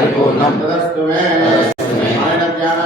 परिपूर्णं तदस्तु मे आनंद ज्ञान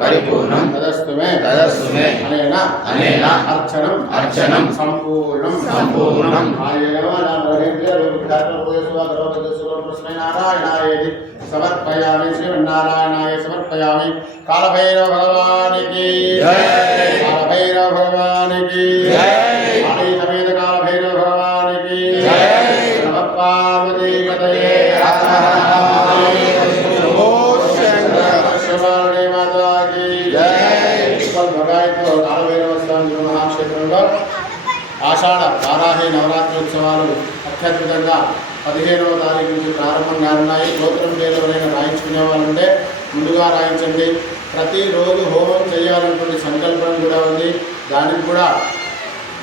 परिपूर्णं तदस्तु मे अनेन अर्चनं संपूर्णं नारायणाय समर्पयामि श्रीमन्नारायणाय समर्पयामि कालभैरव भगवान की जय कालभैरव भगवान की जय काली समेत कालभैरव भगवान की जय नमः पार्वती पतये ఆషాఢ వారాహి నవరాత్రోత్సవాలు అత్యద్భుతంగా 15వ తారీఖు నుంచి ప్రారంభం కానున్నాయి. గోత్రం పేరు ఎవరైనా రాయించుకునే వాళ్ళంటే ముందుగా రాయించండి. ప్రతిరోజు హోమం చేయాలనుకునే సంకల్పం కూడా ఉంది. దానికి కూడా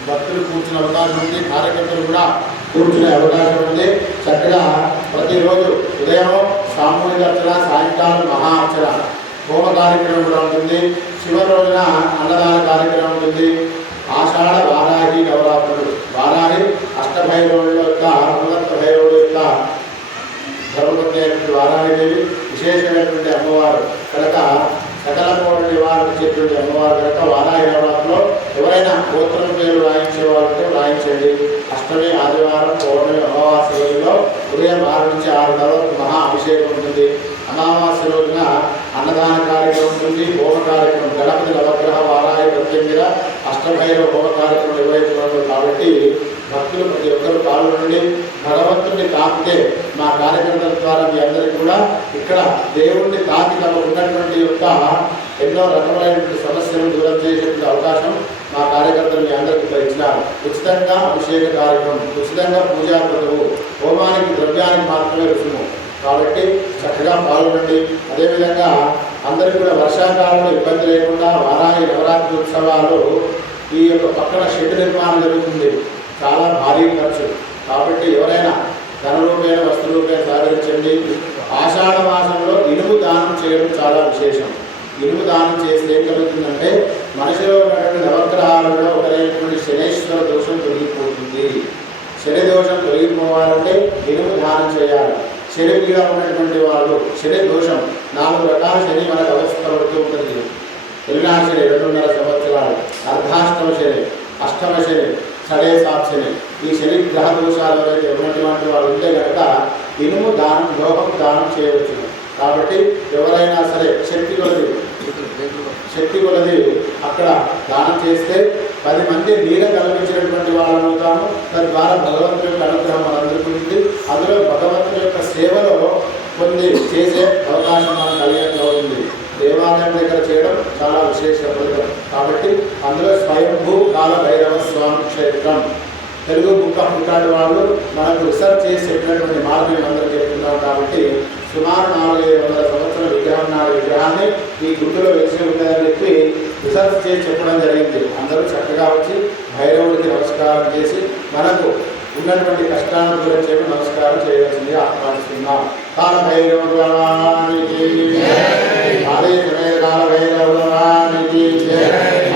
భక్తులు కూర్చునే అవకాశం ఉంది, కార్యకర్తలు కూడా కూర్చునే అవకాశం ఉంది. చక్కగా ప్రతిరోజు ఉదయం సామూహిక అర్చన, సాయంకాలం మహా అర్చన, హోమ కార్యక్రమం కూడా ఉంటుంది. చివరి రోజున అన్నదాన కార్యక్రమం ఉంటుంది. ఆషాఢ వారాహి నవరాత్రులు, వారాహి అష్టభైరవుల యొక్క 1 భైరవుడు యొక్క స్వరూపిణైనటువంటి వారాహిదేవి విశేషమైనటువంటి అమ్మవారు కనుక సకల కోడ నివారణ చేసేటువంటి అమ్మవారు కనుక వారాహి నవరాత్రిలో ఎవరైనా గోత్రం పేరు రాయించే వాళ్ళతో రాయించండి. అష్టమి ఆదివారం పౌర్ణమి అమావాస్య రోజుల్లో ఉదయం 6 నుంచి 6 వరకు మహా అభిషేకం ఉంటుంది. అమావాస్య రోజున అన్నదాన కార్యక్రమం ఉంటుంది. హోమ కార్యక్రమం గణపతి నవగ్రహ వారాహి ప్రత్యేకంగా అష్టభైరవ హోమ కార్యక్రమం నిర్వహించడం కాబట్టి భక్తులు ప్రతి ఒక్కరు పాల్గొనండి. భగవంతుడిని తాకితే మా కార్యకర్తల ద్వారా మీ అందరికీ కూడా ఇక్కడ దేవుణ్ణి తాకి తమకు ఉన్నటువంటి యొక్క ఎన్నో రకమైనటువంటి సమస్యలను దూరం చేసేటువంటి అవకాశం మా కార్యకర్తలు మీ అందరికీ ఇచ్చినారు. ఉచితంగా అభిషేక కార్యక్రమం, ఉచితంగా పూజా పదవు, హోమానికి ద్రవ్యానికి మాత్రమే రుసుము కాబట్టి చక్కగా పాల్గొనండి. అదేవిధంగా అందరికీ కూడా వర్షాకాలంలో ఇబ్బంది లేకుండా వారాహి నవరాత్రి ఉత్సవాలు ఈ యొక్క పక్కన షెడ్ నిర్మాణం జరుగుతుంది. చాలా భారీ ఖర్చు కాబట్టి ఎవరైనా ధన రూపేణ వస్తు రూపేణ సహకరించండి. ఆషాఢ మాసంలో ఇనుము దానం చేయడం చాలా విశేషం. ఇనుము దానం చేస్తే ఏం కలుగుతుందంటే మనిషిలో ఉన్నటువంటి నవగ్రహాలలో ఒకరైనటువంటి శనేశ్వర దోషం తొలగిపోతుంది. శని దోషం తొలగిపోవాలంటే ఇనుము దానం చేయాలి. శని మీద ఉన్నటువంటి వాళ్ళు శని దోషం 4 రకాల శని మనకు అవస్థపడుతూ ఉంటుంది. తొలినాడు శని 2.5 సంవత్సరాలు, అర్ధాష్టమ శని, అష్టమ శని, షడేసాత్ శని. ఈ శని గ్రహ దోషాలు ఎవరైతే ఉన్నటువంటి వాళ్ళు ఉంటే కనుక ఇనుము దానం లోహం దానం చేయవచ్చు. కాబట్టి ఎవరైనా సరే శక్తి కొలది అక్కడ దానం చేస్తే 10 మంది నీడ కల్పించినటువంటి వాళ్ళని అవుతాము. తద్వారా భగవంతుని యొక్క అనుగ్రహం మనందరికీ ఉంటుంది. అందులో భగవంతుని యొక్క సేవలో కొన్ని చేసే అవకాశం మనకు కలిగినట్లు ఉంది. దేవాలయం దగ్గర చేయడం చాలా విశేషం కాబట్టి అందులో స్వయంభూ కాల భైరవ స్వామి క్షేత్రం తెలుగు బుక్ ఆఫ్ రికార్డు వాళ్ళు మనకు రీసెర్చ్ చేసి చెప్పినటువంటి మార్గం అందరూ చెప్తున్నారు. కాబట్టి సుమారు 400-500 సంవత్సరాల విగ్రహం విగ్రహాన్ని ఈ గుర్తులో వెలిసి ఉంటుందని చెప్పి రీసెర్చ్ చేసి చెప్పడం జరిగింది. అందరూ చక్కగా వచ్చి భైరవుడికి నమస్కారం చేసి మనకు ఉన్నటువంటి కష్టాలను దూరం చేయడం నమస్కారం చేయవలసింది ఆహ్వానిస్తున్నాం. కాల భైరవానికి అదే కాల భైరవానికి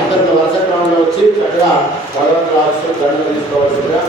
అందరిలో వరుస క్రమంలో వచ్చి చక్కగా భగవంతుడు రాస్తూ దండలు తీసుకోవాల్సిందిగా